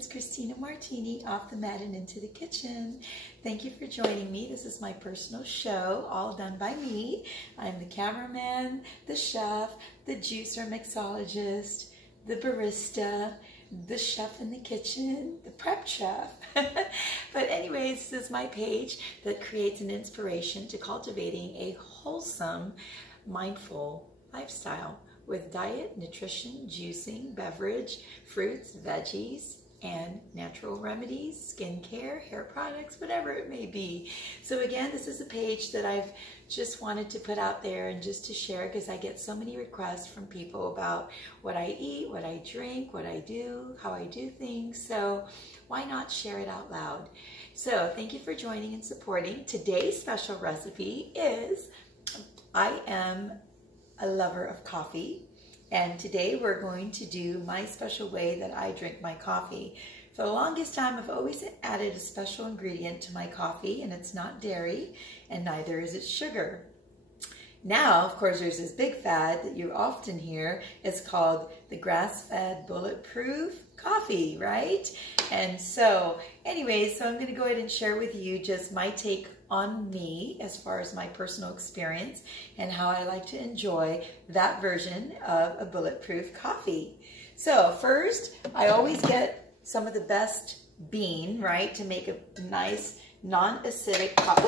it's Christina Martini, off the mat and into the kitchen. Thank you for joining me. This is my personal show, all done by me. I'm the cameraman, the chef, the juicer mixologist, the barista, the chef in the kitchen, the prep chef. But anyways, this is my page that creates an inspiration to cultivating a wholesome, mindful lifestyle with diet, nutrition, juicing, beverage, fruits, veggies, and natural remedies, skincare, hair products, whatever it may be. So again, this is a page that I've just wanted to put out there and just to share, because I get so many requests from people about what I eat, what I drink, what I do, how I do things. So why not share it out loud? So thank you for joining and supporting. Today's special recipe is, I am a lover of coffee, and today we're going to do my special way that I drink my coffee. For the longest time, I've always added a special ingredient to my coffee, and it's not dairy, and neither is it sugar. Now, of course, there's this big fad that you often hear. It's called the grass-fed bulletproof coffee, right? And so anyways, so I'm going to go ahead and share with you just my take on me as far as my personal experience and how I like to enjoy that version of a bulletproof coffee. So first, I always get some of the best bean, right, to make a nice non-acidic coffee.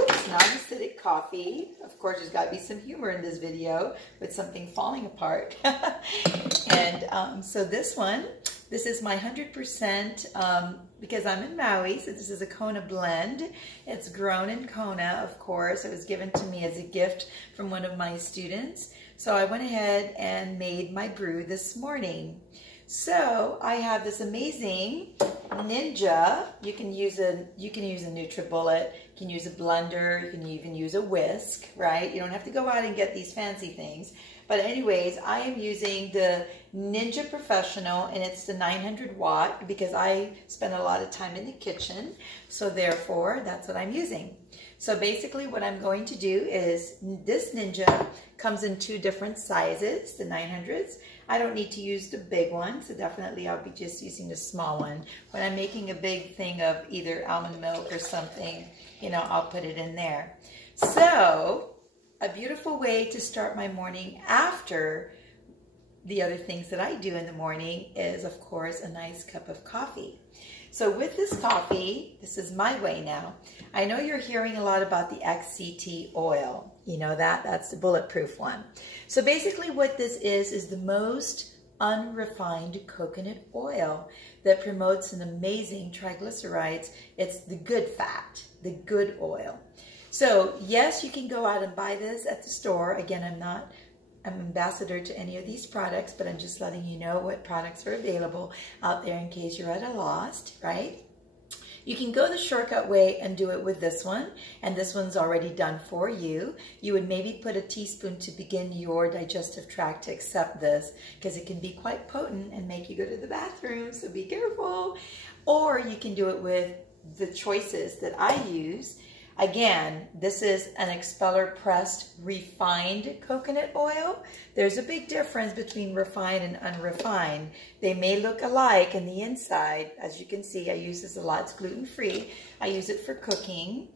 Of course, there's got to be some humor in this video with something falling apart. And so this is my 100%, because I'm in Maui, so this is a Kona blend. It's grown in Kona, of course. It was given to me as a gift from one of my students. So I went ahead and made my brew this morning. So I have this amazing Ninja. You can use a NutriBullet, you can use a blender, you can even use a whisk, right? You don't have to go out and get these fancy things. But anyways, I am using the Ninja Professional, and it's the 900 watt because I spend a lot of time in the kitchen. So therefore, that's what I'm using. So basically what I'm going to do is, this Ninja comes in two different sizes, the 900s. I don't need to use the big one, so definitely I'll be just using the small one. When I'm making a big thing of either almond milk or something, you know, I'll put it in there. So a beautiful way to start my morning after the other things that I do in the morning is, of course, a nice cup of coffee. So with this coffee, this is my way now. I know you're hearing a lot about the XCT oil. You know that's the bulletproof one. So basically what this is the most unrefined coconut oil that promotes an amazing triglycerides. It's the good fat, the good oil. So yes, you can go out and buy this at the store. Again, I'm ambassador to any of these products, but I'm just letting you know what products are available out there in case you're at a loss, right? You can go the shortcut way and do it with this one, and this one's already done for you. You would maybe put a teaspoon to begin your digestive tract to accept this, because it can be quite potent and make you go to the bathroom, so be careful. Or you can do it with the choices that I use. Again, this is an expeller pressed refined coconut oil. There's a big difference between refined and unrefined. They may look alike in the inside. As you can see, I use this a lot. It's gluten-free. I use it for cooking.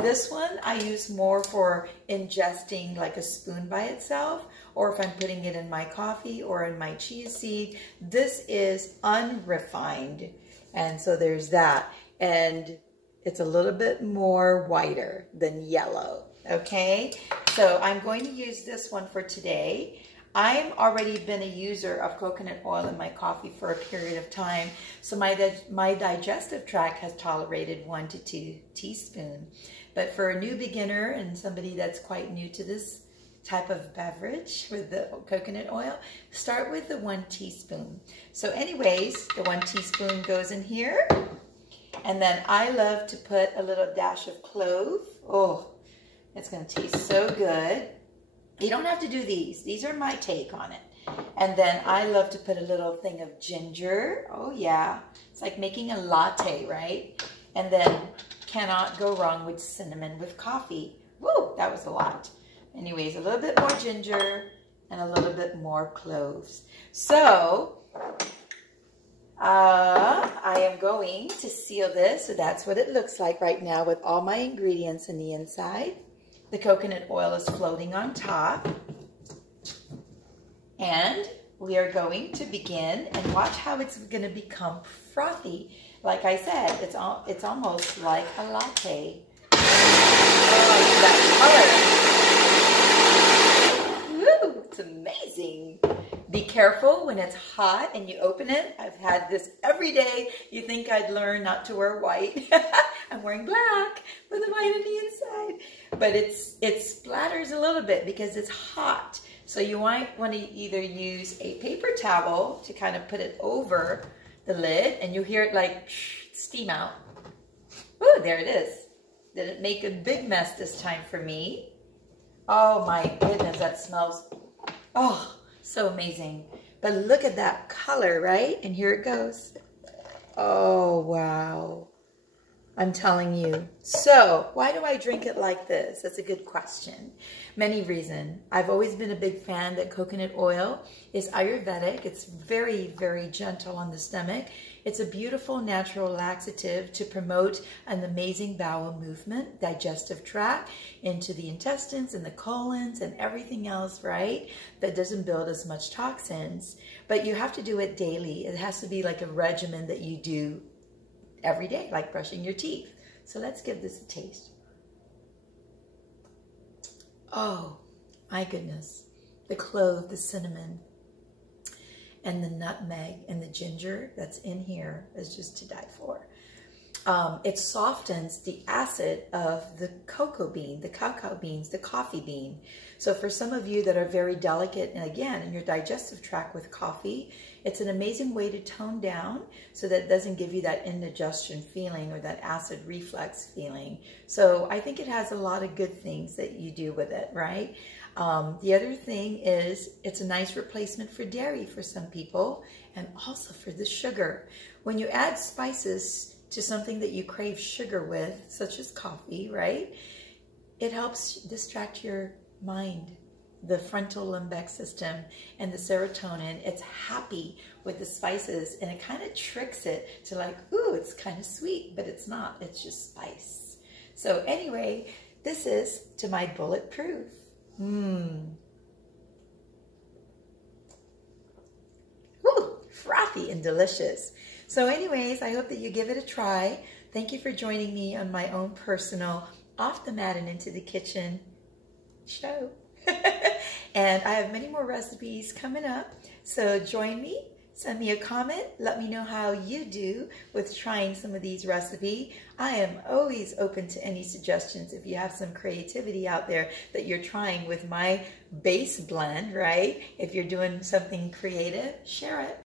This one I use more for ingesting, like a spoon by itself, or if I'm putting it in my coffee or in my chia seed. This is unrefined. And so there's that. And it's a little bit more whiter than yellow, okay? So I'm going to use this one for today. I've already been a user of coconut oil in my coffee for a period of time, so my digestive tract has tolerated 1 to 2 teaspoons. But for a new beginner and somebody that's quite new to this type of beverage with the coconut oil, start with the 1 teaspoon. So anyways, the 1 teaspoon goes in here. And then I love to put a little dash of clove. Oh, it's going to taste so good. You don't have to do these. These are my take on it. And then I love to put a little thing of ginger. Oh, yeah. It's like making a latte, right? And then cannot go wrong with cinnamon with coffee. Woo, that was a lot. Anyways, a little bit more ginger and a little bit more cloves. So I am am going to seal this. So that's what it looks like right now with all my ingredients in the inside. The coconut oil is floating on top. And we are going to begin and watch how it's going to become frothy. Like I said, it's almost like a latte. Oh, that color. Woo, it's amazing. Be careful when it's hot and you open it. I've had this every day. You think I'd learn not to wear white. I'm wearing black with the white on the inside. But it splatters a little bit because it's hot. So you might want to either use a paper towel to kind of put it over the lid, and you'll hear it like steam out. Oh, there it is. Didn't make a big mess this time for me. Oh my goodness, that smells, oh, so amazing. But look at that color, right? And here it goes. Oh, wow. I'm telling you. So, why do I drink it like this? That's a good question. Many reasons. I've always been a big fan that coconut oil is Ayurvedic. It's very, very gentle on the stomach. It's a beautiful natural laxative to promote an amazing bowel movement, digestive tract, into the intestines and the colons and everything else, right? That doesn't build as much toxins. But you have to do it daily. It has to be like a regimen that you do every day, like brushing your teeth. So let's give this a taste. Oh my goodness. The clove, the cinnamon, and the nutmeg and the ginger that's in here is just to die for. It softens the acid of the cocoa bean, the cacao beans, the coffee bean. So for some of you that are very delicate, and again, in your digestive tract with coffee, it's an amazing way to tone down so that it doesn't give you that indigestion feeling or that acid reflux feeling. So I think it has a lot of good things that you do with it, right? The other thing is it's a nice replacement for dairy for some people, and also for the sugar. When you add spices to something that you crave sugar with, such as coffee, right? It helps distract your mind, the frontal limbic system and the serotonin. It's happy with the spices, and it kind of tricks it to like, ooh, it's kind of sweet, but it's not, it's just spice. So anyway, this is to my bulletproof. Woo, frothy and delicious. So anyways, I hope that you give it a try. Thank you for joining me on my own personal Off the Mat and Into the Kitchen show. And I have many more recipes coming up. So join me, send me a comment, let me know how you do with trying some of these recipes. I am always open to any suggestions. If you have some creativity out there that you're trying with my base blend, right? If you're doing something creative, share it.